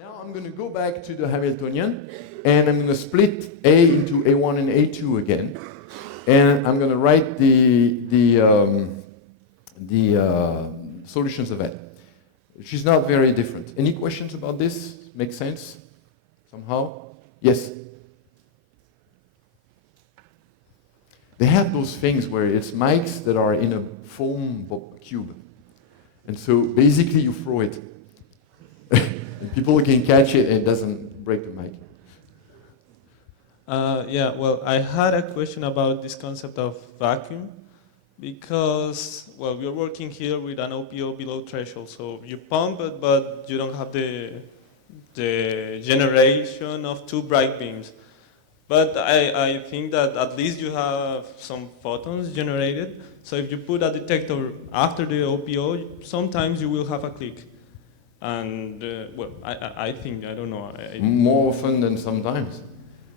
Now I'm going to go back to the Hamiltonian, and I'm going to split A into A1 and A2 again, and I'm going to write the solutions of that, which is not very different. Any questions about this? Make sense? Somehow? Yes? They have those things where it's mics that are in a foam cube. And so basically you throw it. And people can catch it and it doesn't break the mic. Yeah, well, I had a question about this concept of vacuum. Because, well, we're working here with an OPO below threshold, so you pump it, but you don't have the generation of two bright beams. But I think that at least you have some photons generated, so if you put a detector after the OPO, sometimes you will have a click. And, well, I think, I don't know. More often than sometimes.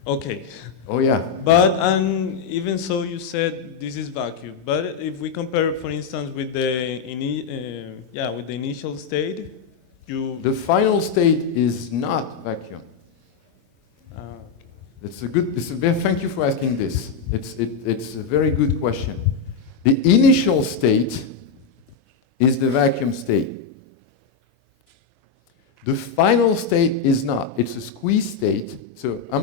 Okay. Oh yeah. But and even so, you said this is vacuum. But if we compare, for instance, with the initial state, the final state is not vacuum. Okay. Thank you for asking this. It's a very good question. The initial state is the vacuum state. The final state is not. It's a squeeze state. So I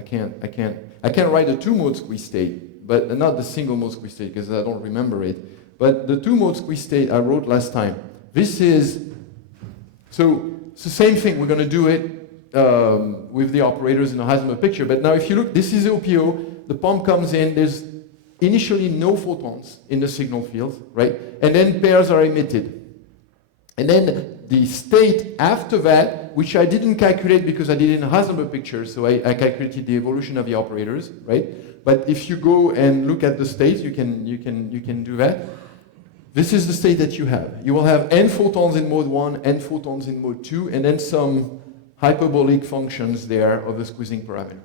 can't write a two-mode squeeze state, but not the single-mode squeeze state because I don't remember it. But the two-mode squeeze state I wrote last time. This is, so it's the same thing. We're going to do it with the operators in a Heisenberg picture. But now if you look, this is OPO. The pump comes in. There's initially no photons in the signal field, right? And then pairs are emitted. And then the state after that, which I didn't calculate because I did it in a Heisenberg picture, so I calculated the evolution of the operators, right? But if you go and look at the states, you can do that. This is the state that you have. You will have n photons in mode 1, n photons in mode 2, and then some hyperbolic functions there of the squeezing parameter.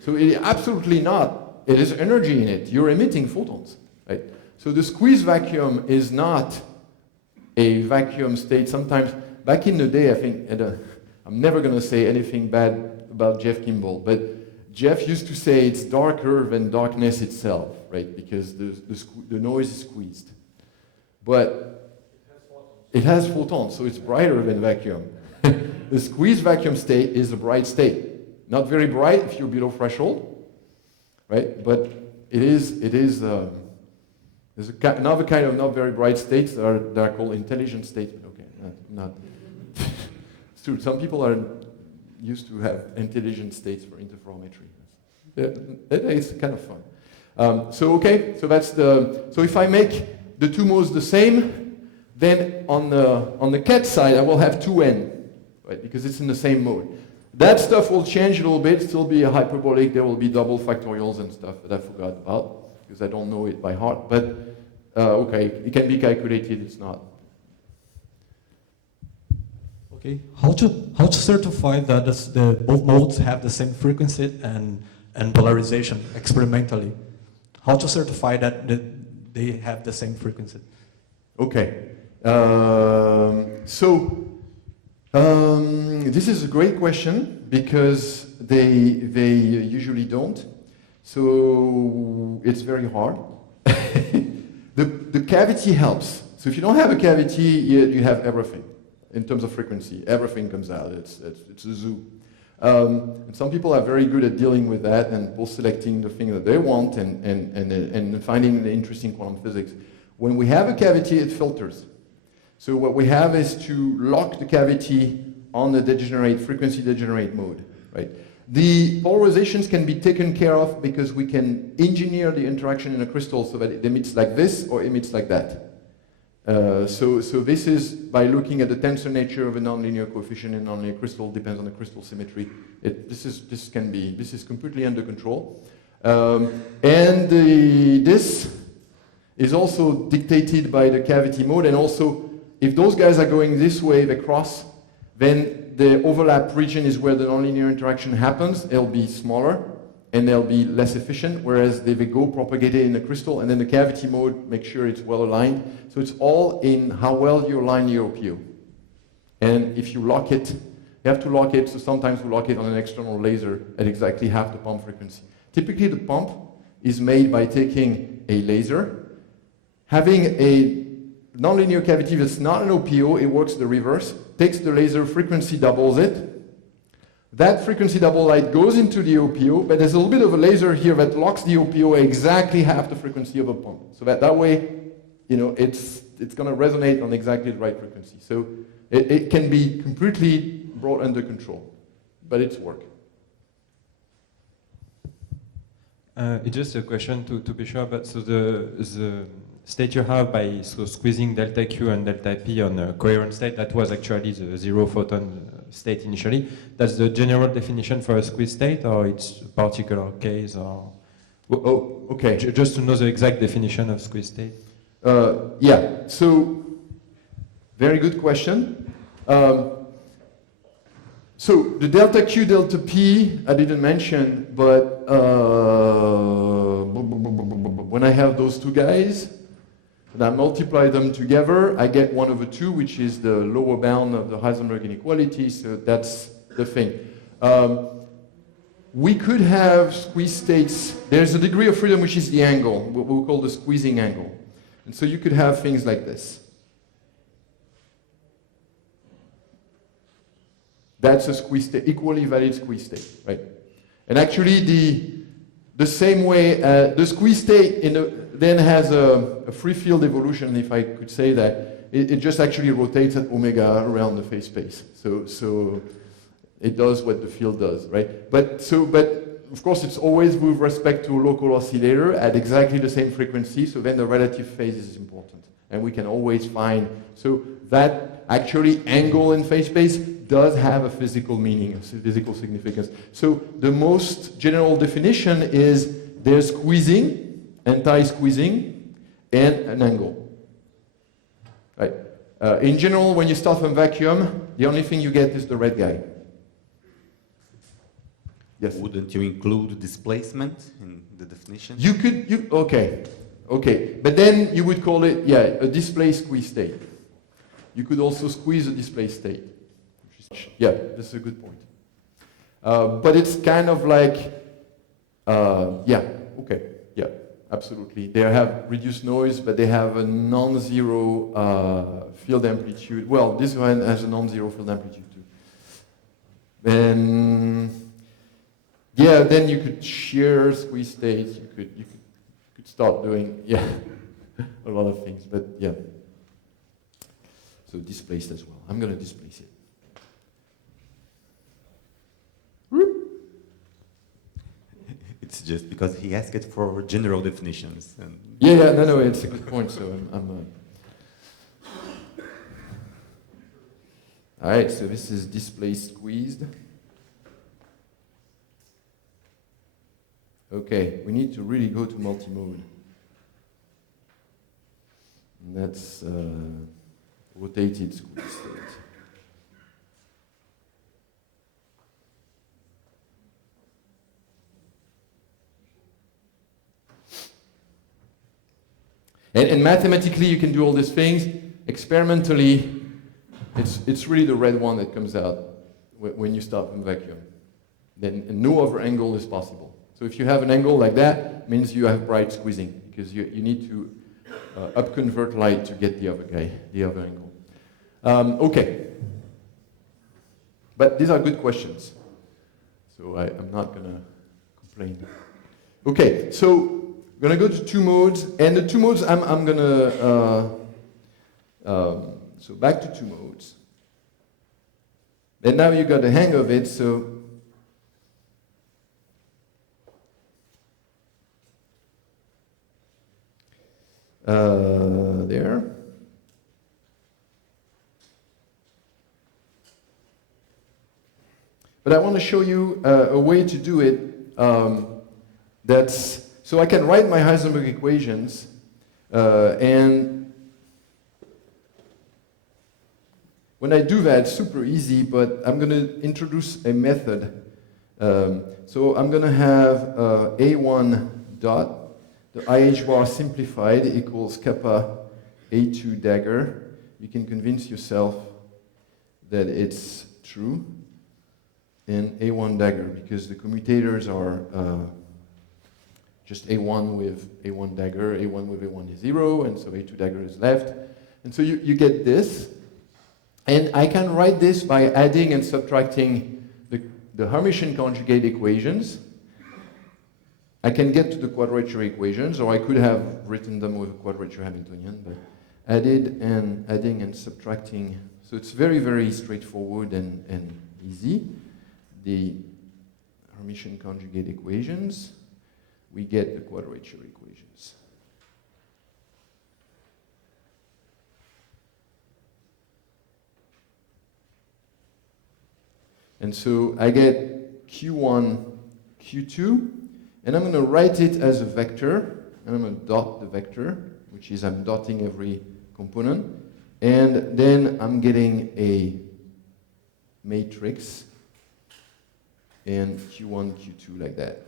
So it absolutely not. It is energy in it. You're emitting photons, right? So the squeeze vacuum is not a vacuum state. Sometimes, back in the day, I think, I'm never going to say anything bad about Jeff Kimball, but Jeff used to say it's darker than darkness itself, right? Because the noise is squeezed. But it has photons, so it's brighter than vacuum. The squeezed vacuum state is a bright state. Not very bright if you're below threshold, right? But there's another kind of not very bright states that are called intelligent states. But okay, not. It's true. Some people are used to have intelligent states for interferometry. That is kind of fun. So that's so if I make the two modes the same, then on the cat side I will have 2n, right? Because it's in the same mode. That stuff will change a little bit. Still be a hyperbolic. There will be double factorials and stuff that I forgot about, because I don't know it by heart, but okay, it can be calculated, it's not. Okay, how to certify that both modes have the same frequency and polarization experimentally? How to certify that they have the same frequency? Okay, this is a great question because they usually don't. So it's very hard. The cavity helps. So if you don't have a cavity, you have everything in terms of frequency. Everything comes out. It's a zoo. And some people are very good at dealing with that and post-selecting the thing that they want and finding the interesting quantum physics. When we have a cavity, it filters. So what we have is to lock the cavity on the frequency degenerate mode, right? The polarizations can be taken care of because we can engineer the interaction in a crystal so that it emits like this or emits like that. So this is by looking at the tensor nature of a nonlinear coefficient in a nonlinear crystal, depends on the crystal symmetry. This is completely under control. This is also dictated by the cavity mode, and also if those guys are going this way, they cross, then the overlap region is where the nonlinear interaction happens. It'll be smaller and they'll be less efficient, whereas they go propagated in the crystal, and then the cavity mode makes sure it's well aligned. So it's all in how well you align your OPO. And if you lock it, you have to lock it, so sometimes we lock it on an external laser at exactly half the pump frequency. Typically the pump is made by taking a laser, having a nonlinear cavity that's not an OPO, it works the reverse, takes the laser, frequency doubles it. That frequency double light goes into the OPO, but there's a little bit of a laser here that locks the OPO at exactly half the frequency of a pump. So that way, you know, it's going to resonate on exactly the right frequency. So it can be completely brought under control, but it's work. It's just a question to be sure, but so the state you have by squeezing delta Q and delta P on a coherent state, that was actually the zero photon state initially. That's the general definition for a squeeze state, or it's a particular case, or? Oh, okay. Just to know the exact definition of squeeze state. Yeah, so very good question. So the delta Q, delta P, I didn't mention, but when I have those two guys, and I multiply them together, I get 1/2, which is the lower bound of the Heisenberg inequality, so that's the thing. We could have squeeze states, there's a degree of freedom which is the angle, what we call the squeezing angle. And so you could have things like this. That's a squeeze state, equally valid squeeze state, right? And actually the same way, the squeeze state then has a free field evolution, if I could say that. It just actually rotates at omega around the phase space. So it does what the field does, right? But of course it's always with respect to a local oscillator at exactly the same frequency, so then the relative phase is important. And we can always find, so that actually angle in phase space does have a physical meaning, a physical significance. So the most general definition is there's squeezing, anti-squeezing, and an angle. Right? In general, when you start from vacuum, the only thing you get is the red guy. Yes? Wouldn't you include displacement in the definition? You could, okay. But then you would call it, a displaced squeeze state. You could also squeeze a displaced state. Yeah, that's a good point. But it's kind of like, absolutely. They have reduced noise, but they have a non-zero field amplitude. Well, this one has a non-zero field amplitude too. Then you could share squeeze states. You could start doing a lot of things. But yeah. So displaced as well. I'm going to displace it. It's just because he asked it for general definitions. And No, it's a good point. So I'm all right, so this is displaced squeezed. Okay, we need to really go to multimode. And that's rotated squeeze state. And mathematically, you can do all these things. Experimentally, it's really the red one that comes out when you start from vacuum. Then no other angle is possible. So if you have an angle like that, it means you have bright squeezing, because you need to upconvert light to get the other guy, the other angle. Okay. But these are good questions. So I'm not going to complain. Okay, so we're going to go to two modes, and the two modes I'm going to, so back to two modes. And now you got the hang of it, so there. But I want to show you a way to do it that's, so I can write my Heisenberg equations and when I do that, it's super easy, but I'm going to introduce a method. So I'm going to have A1 dot, the IH bar simplified equals kappa A2 dagger. You can convince yourself that it's true in A1 dagger, because the commutators are just A1 with A1 dagger, A1 with A1 is 0, and so A2 dagger is left. And so you get this. And I can write this by adding and subtracting the Hermitian conjugate equations. I can get to the quadrature equations, or I could have written them with a quadrature Hamiltonian, but adding and subtracting. So it's very, very straightforward and easy. The Hermitian conjugate equations, we get the quadrature equations. And so I get Q1, Q2, and I'm going to write it as a vector, and I'm going to dot the vector, which is I'm dotting every component, and then I'm getting a matrix in Q1, Q2 like that.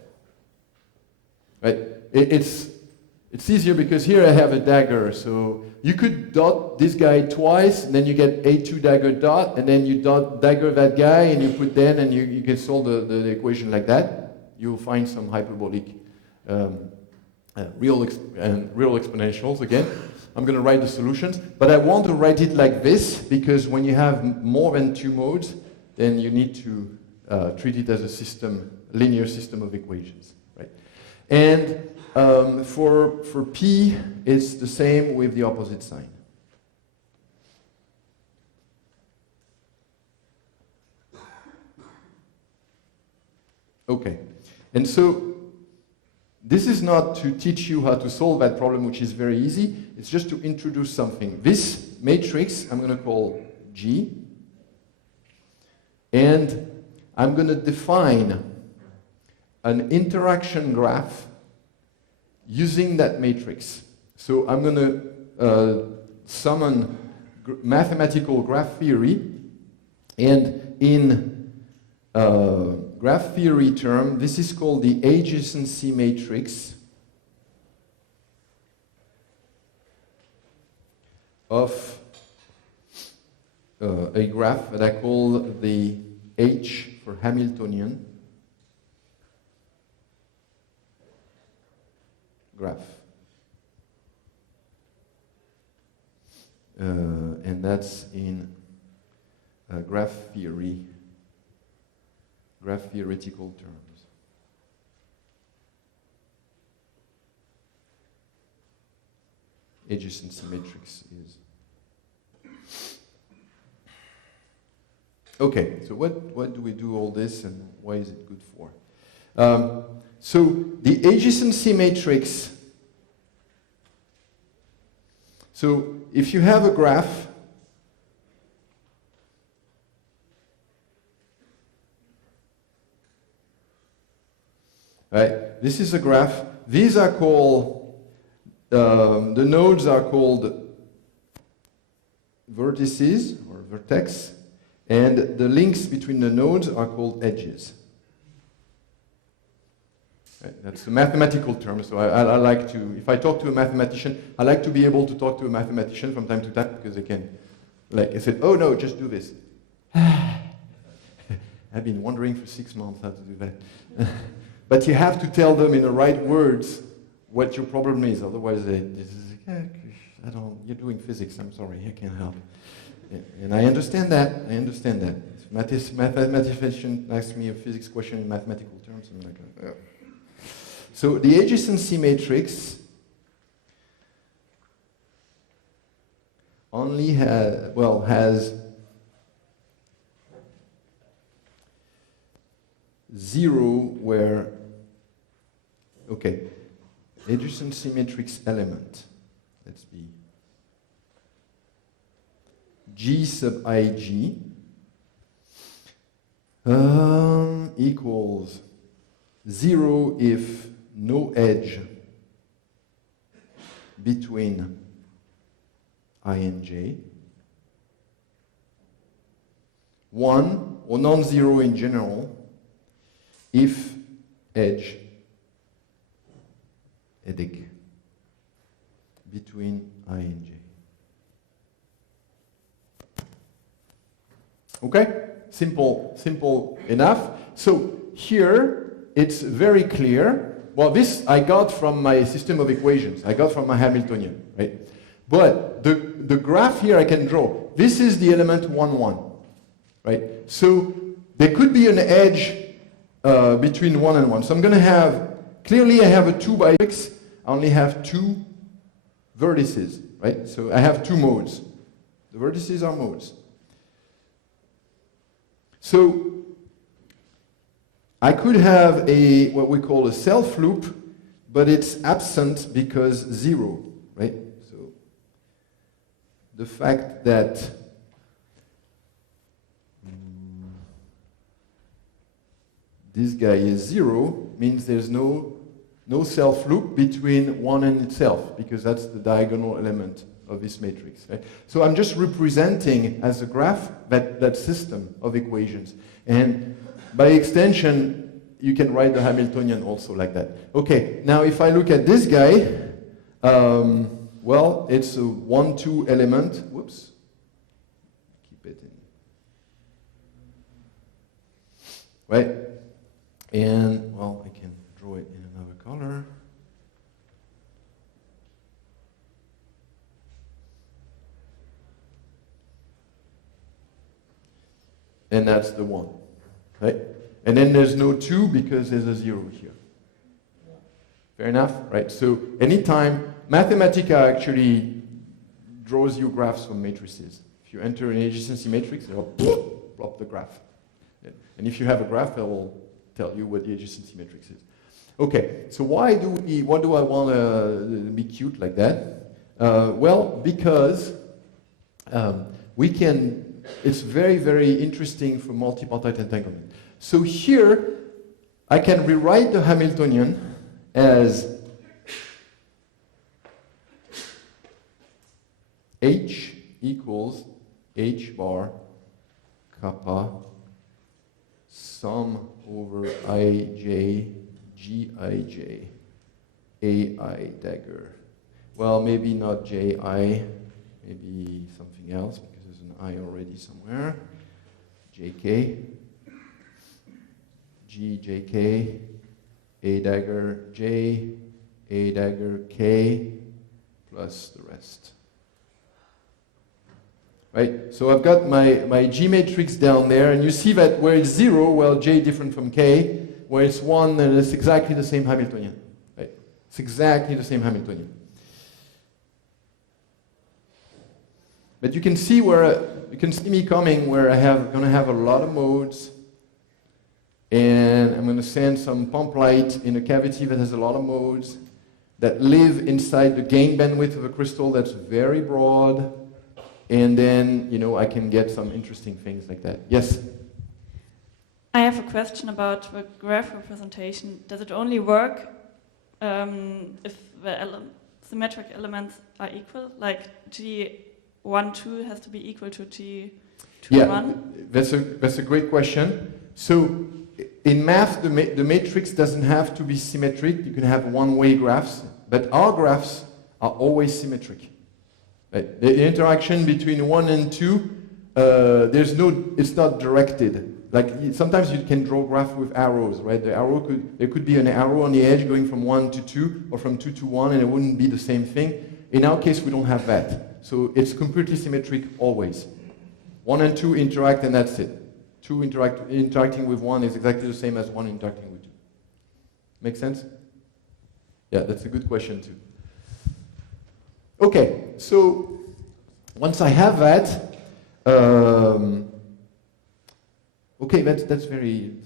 Right? It's easier because here I have a dagger, so you could dot this guy twice, and then you get A2 dagger dot, and then you dot dagger that guy, and you put then, and you can solve the equation like that. You'll find some hyperbolic real exponentials again. I'm going to write the solutions, but I want to write it like this, because when you have more than two modes, then you need to treat it as a system, linear system of equations, right? And for P, it's the same with the opposite sign. Okay, and so this is not to teach you how to solve that problem, which is very easy. It's just to introduce something. This matrix I'm going to call G, and I'm going to define an interaction graph using that matrix. So I'm going to summon mathematical graph theory, and in graph theory term, this is called the adjacency matrix of a graph that I call the H for Hamiltonian graph. And that's in graph theoretical terms. Adjacency matrix is. Okay, so what do we do all this, and why is it good for? So the adjacency matrix, so if you have a graph, right, this is a graph. These are called, the nodes are called vertices or vertex, and the links between the nodes are called edges. Right, that's the mathematical term, so I like to, if I talk to a mathematician, I like to be able to talk to a mathematician from time to time, because they can, like I said, oh no, just do this. I've been wondering for 6 months how to do that. But you have to tell them in the right words what your problem is, otherwise I don't, you're doing physics, I'm sorry, I can't help. And I understand that, If mathematician asks me a physics question in mathematical terms, I'm like, oh. So the adjacency matrix only has 0 where, okay, adjacency matrix element, let's be G sub ig equals 0 if no edge between I and j, 1 or non-zero in general if edge edig between I and j. Okay? Simple enough. So here, it's very clear. Well, this I got from my system of equations. I got from my Hamiltonian, right? But the graph here I can draw. This is the element 1, 1, right? So there could be an edge between 1 and 1. So I'm going to have, clearly I have a 2 by x. I only have 2 vertices, right? So I have 2 modes. The vertices are modes. So I could have a what we call a self loop, but it's absent because 0, right? So the fact that this guy is 0 means there's no self loop between 1 and itself, because that's the diagonal element of this matrix. Right? So I'm just representing as a graph that system of equations. And by extension, you can write the Hamiltonian also like that. Okay, now if I look at this guy, well, it's a 1, 2 element. Whoops. Keep it in. Right? And, well, I can draw it in another color. And that's the 1, right? And then there's no 2 because there's a 0 here. Fair enough, right? So anytime, Mathematica actually draws you graphs from matrices. If you enter an adjacency matrix, it will plop the graph. Yeah. And if you have a graph, it will tell you what the adjacency matrix is. Okay, so why do I want to be cute like that? Well, because we can. It's very, very interesting for multipartite entanglement. So here, I can rewrite the Hamiltonian as H equals H bar kappa sum over Ij Gij Ai dagger. Well, maybe not Ji, maybe something else, because there's an I already somewhere. Jk, G, Jk, A dagger J, A dagger K, plus the rest. Right? So I've got my G matrix down there, and you see that where it's 0, well, J different from K. Where it's 1, and it's exactly the same Hamiltonian. Right? It's exactly the same Hamiltonian. But you can see you can see me coming where I'm going to have a lot of modes, and I'm going to send some pump light in a cavity that has a lot of modes that live inside the gain bandwidth of a crystal that's very broad, and then I can get some interesting things like that. Yes. I have a question about the graph representation. Does it only work if the symmetric elements are equal? Like G1, 2 has to be equal to G2, yeah, 1? That's a great question. So in math, the matrix doesn't have to be symmetric. You can have one-way graphs, but our graphs are always symmetric. Right? The interaction between 1 and 2, it's not directed. Like sometimes you can draw a graph with arrows, right? There could be an arrow on the edge going from 1 to 2 or from 2 to 1, and it wouldn't be the same thing. In our case, we don't have that. So it's completely symmetric always. 1 and 2 interact, and that's it. 2 interacting with 1 is exactly the same as 1 interacting with 2. Make sense? Yeah, that's a good question too. Okay, so once I have that, okay, that's very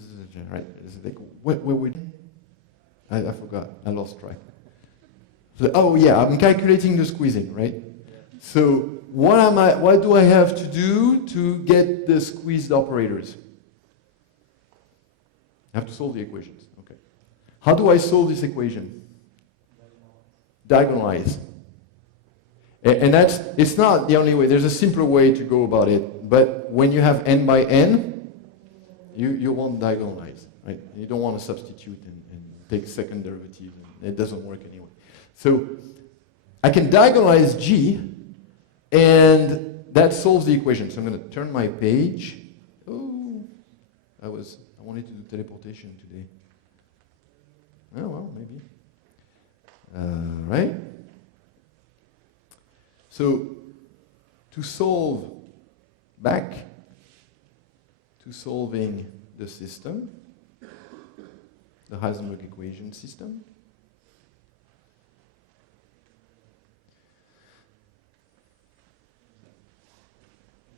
right. Like, where we? I forgot. I lost track. So, oh yeah, I'm calculating the squeezing, right? So what do I have to do to get the squeezed operators? I have to solve the equations. Okay. How do I solve this equation? Diagonalize. And it's not the only way. There's a simpler way to go about it. But when you have n by n, you won't diagonalize, right? You don't want to substitute and take second derivative. It doesn't work anyway. So I can diagonalize G, and that solves the equation. So I'm going to turn my page, I wanted to do teleportation today. Oh, well, maybe. Right? So, to solve back to solving the system, the Heisenberg equation system,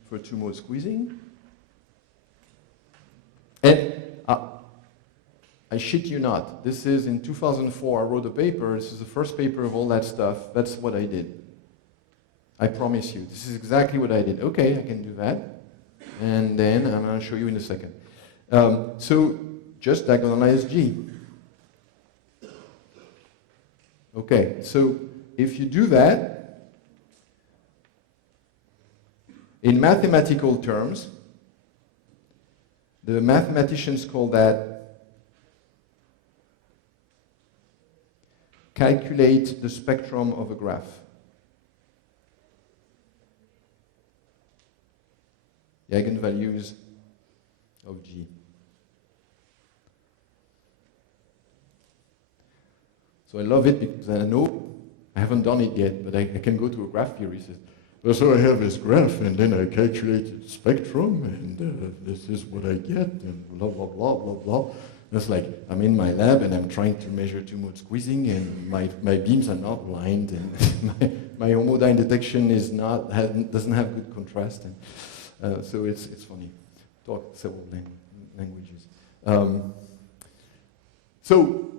for two-mode squeezing. And I shit you not, this is in 2004, I wrote a paper, this is the first paper of all that stuff, that's what I did. I promise you, this is exactly what I did. Okay, I can do that. And then I'm going to show you in a second. So just diagonalize G. Okay, so if you do that, in mathematical terms, the mathematicians call that calculate the spectrum of a graph. The eigenvalues of G. So I love it because I know I haven't done it yet, but I can go to a graph theorist. So I have this graph, and then I calculate the spectrum, and this is what I get, and blah, blah, blah, blah, blah. It's like I'm in my lab, and I'm trying to measure two-mode squeezing, and my beams are not aligned, and my homodyne detection is doesn't have good contrast. And, so it's funny. Talk several languages. So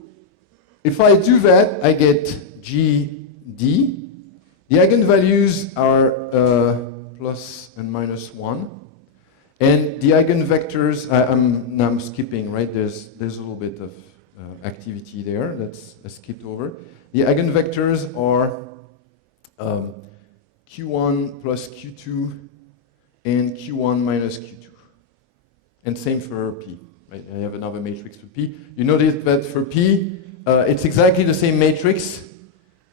if I do that, I get GD. The eigenvalues are plus and minus 1. And the eigenvectors, I'm skipping, right? There's a little bit of activity there that's skipped over. The eigenvectors are Q1 plus Q2 and Q1 minus Q2. And same for P, right? I have another matrix for P. You notice that for P, it's exactly the same matrix.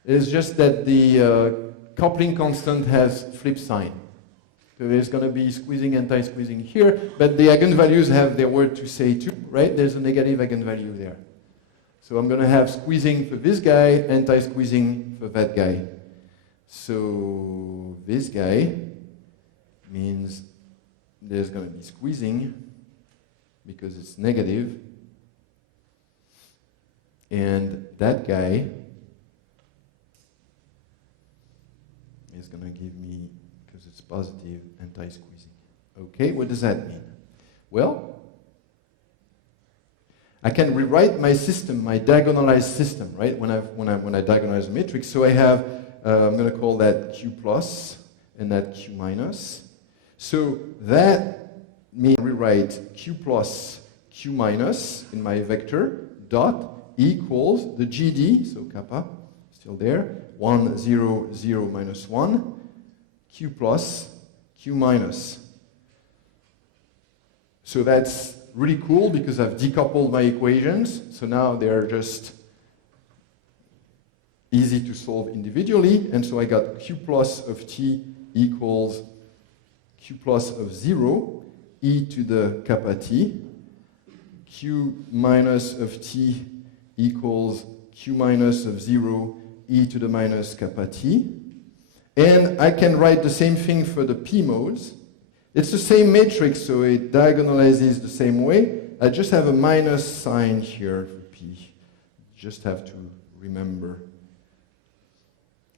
It's just that the coupling constant has flip sign. So there's going to be squeezing, anti-squeezing here, but the eigenvalues have their word to say too, right? There's a negative eigenvalue there. So I'm going to have squeezing for this guy, anti-squeezing for that guy. So this guy means there's going to be squeezing because it's negative, and that guy is going to give me, because it's positive, anti-squeezing. Okay, what does that mean? Well, I can rewrite my system, my diagonalized system, right? When I diagonalize a matrix, so I have, I'm going to call that Q plus and that Q minus. So that means rewrite Q plus Q minus in my vector dot equals the GD, so kappa, still there, 1, 0, 0, minus 1, Q plus, Q minus. So that's really cool because I've decoupled my equations, so now they're just easy to solve individually, and so I got Q plus of T equals Q plus of 0, e to the kappa T, Q minus of T equals Q minus of 0, e to the minus kappa T. And I can write the same thing for the P modes. It's the same matrix, so it diagonalizes the same way. I just have a minus sign here for P. Just have to remember.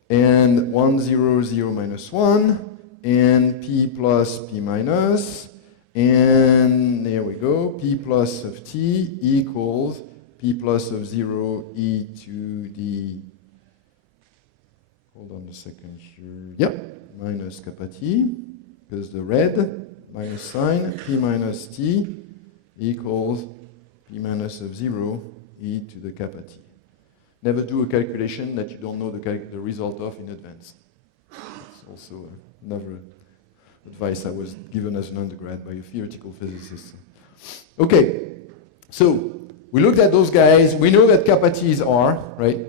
And 1, 0, 0, minus 1, and P plus P minus, and there we go, P plus of T equals P plus of 0, e to the, hold on a second here, yep, minus kappa T, because the red minus sign, P minus T equals P minus of 0, e to the kappa T. Never do a calculation that you don't know the result of in advance. It's also another advice I was given as an undergrad by a theoretical physicist. Okay, so we looked at those guys. We know that kappa T is R, right?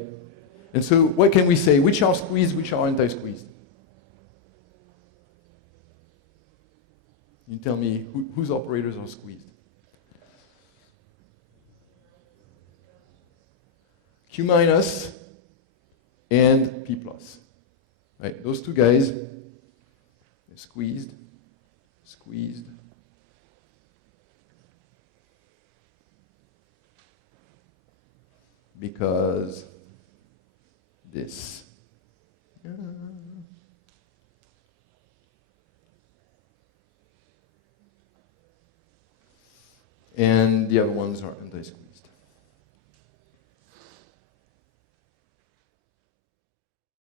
And so what can we say? Which are squeezed, which are anti-squeezed? You tell me whose operators are squeezed. Q minus and P plus. Right? Those two guys, they're squeezed, squeezed. Because this. And the other ones are anti-squeezed.